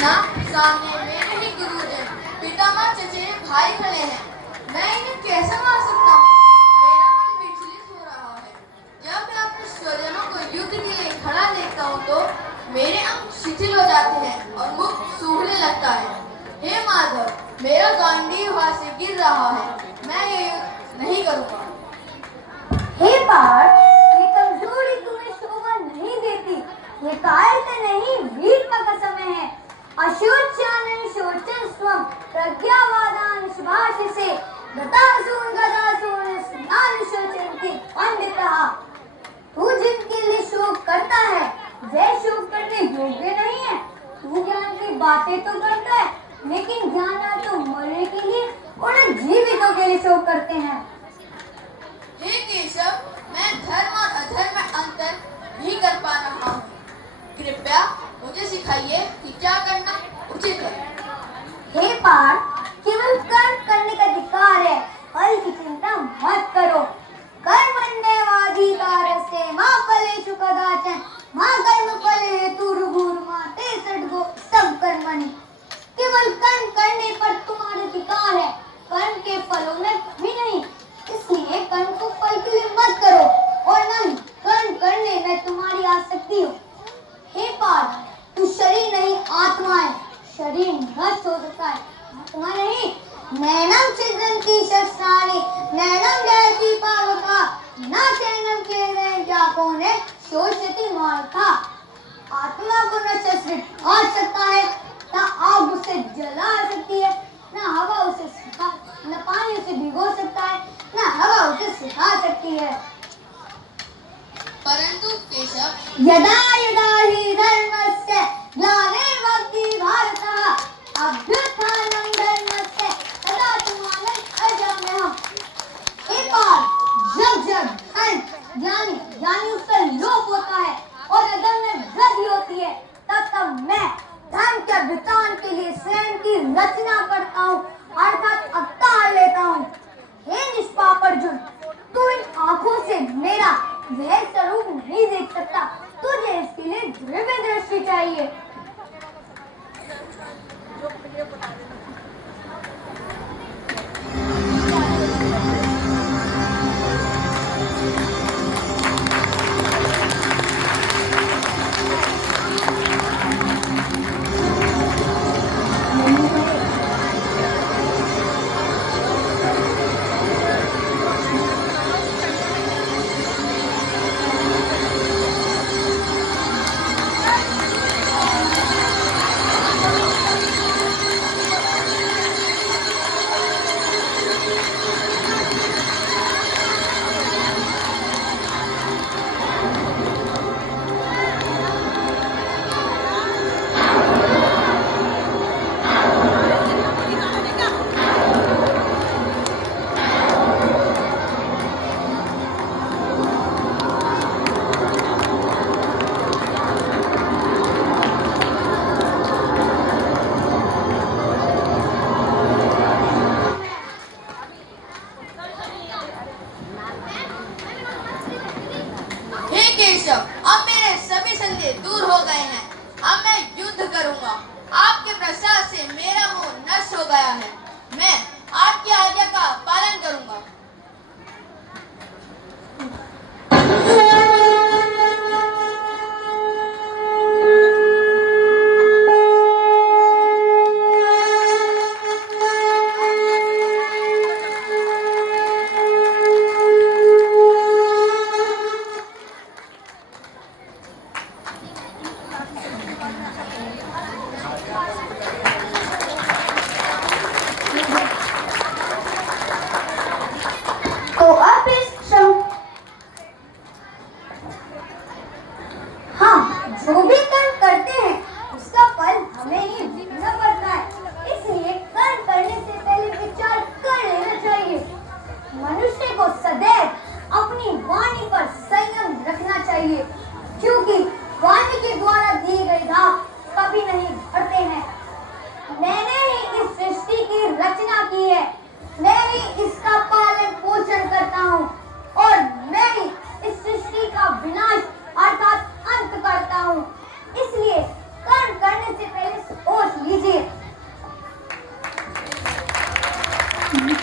देखना, सामने मेरे ही गुरुजन पितामह चचेरे भाई खड़े हैं। मैं इन्हें कैसे मार सकता हूँ? मेरा मन विचलित हो रहा है। जब मैं अपने स्वजनों को युद्ध के लिए खड़ा देखता हूँ तो मेरे अंग शिथिल हो जाते हैं और मुख सूखने लगता है। हे माधव, मेरा गांडीव हाथ से गिर रहा है। मैं ये युद्ध नहीं करूँगा। हे पार्थ, ये कमजोरी तुम्हें शोभा नहीं देती। ये कायरता नहीं, वीरता का समय है। अशोच्यानन शोचन स्वम प्रज्ञावादान सुभाषिसे गतासून गदासून स्नान शोचन्ति पंडितः। तू जिनके लिए शोक करता है वे शोक करने योग्य नहीं है। तू ज्ञान की बातें तो करता है, लेकिन ज्ञाना तो मरने के लिए और जीवितों के लिए शोक करते हैं। हे केशव, मैं धर्म और अधर्म में अंतर नहीं कर पा रहा हूँ। कृपया मुझे सिखाइए कि क्या करना उचित है। हे पार्थ, केवल कर्म करने का अधिकार है, फल की चिंता मत करो। कर्मण्येवाधिकारस्ते मा फलेषु कदाचन मा कर्मफले हेतुर्भूर्मा ते षड्गो सब कर्मणि। केवल कर्म करने पर तुम्हारा अधिकार है, कर्म के फलों में कभी नहीं। इसलिए कर्म को फल के लिए मत करो और न ही कर्म करने में तुम्हारी आसक्ति हो। हे पार्थ, तू शरीर नहीं आत्मा है। शरीर नष्ट हो सकता है, आत्मा नहीं। नैनम छिद्रन्ति शस्त्राणि नैनम जयति पावका न चैनम क्लेदयन् जाकोने शोषयति मारुता। आत्मा को न शस्त्र काट सकता है, न आग उसे जला सकती है, न हवा उसे सुखा, न पानी उसे भिगो सकता है, न हवा उसे सुखा सकती है। परंतु केशव, यदा यदा हि धर्मस्य ग्लानिर्भवति भारतः अभ्युत्थानं धर्मस्य तदात्मानं अजाम्यहम्। एक बार जब जब धर्म ज्ञानी उसका लोप होता है और अधर्म में वृद्धि होती है, तब तब मैं धर्म के अभ्युत्थान के लिए स्वयं की रचना करता हूँ, अर्थात अवतार लेता हूँ। हे निष्पाप अर्जुन, तू इन आंखों से मेरा वह स्वरूप नहीं देख सकता। तुझे इसके लिए दिव्य दृष्टि चाहिए। हम्म।